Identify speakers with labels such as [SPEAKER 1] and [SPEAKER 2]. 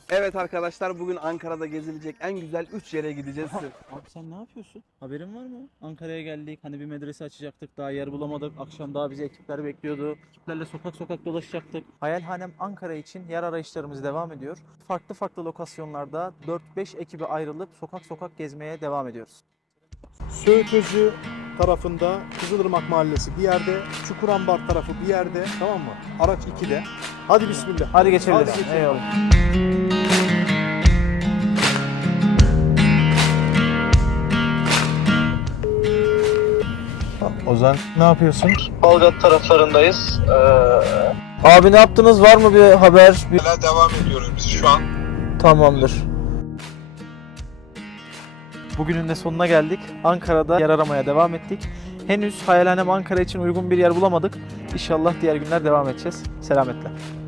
[SPEAKER 1] Evet arkadaşlar, bugün Ankara'da gezilecek en güzel 3 yere gideceğiz.
[SPEAKER 2] Abi sen ne yapıyorsun? Haberin var mı? Ankara'ya geldik. Hani bir medrese açacaktık. Daha yer bulamadık. Akşam daha bizi ekipler bekliyordu. Ekiplerle sokak sokak dolaşacaktık. Hayalhanem Ankara için yer arayışlarımız devam ediyor. Farklı farklı lokasyonlarda 4-5 ekibe ayrılıp sokak sokak gezmeye devam ediyoruz.
[SPEAKER 3] Söğütözü tarafında Kızılırmak Mahallesi bir yerde, Çukurambar tarafı bir yerde, tamam mı? Araç 2'de. Hadi bismillah.
[SPEAKER 2] Hadi geçebiliriz.
[SPEAKER 3] Hadi geçelim.
[SPEAKER 2] Eyvallah.
[SPEAKER 3] Ozan ne yapıyorsun?
[SPEAKER 2] Balgat taraflarındayız. Abi ne yaptınız? Var mı bir haber?
[SPEAKER 4] Hala devam ediyoruz biz şu an.
[SPEAKER 2] Tamamdır. Bugünün de sonuna geldik. Ankara'da yer aramaya devam ettik. Henüz Hayalhanem Ankara için uygun bir yer bulamadık. İnşallah diğer günler devam edeceğiz. Selametle.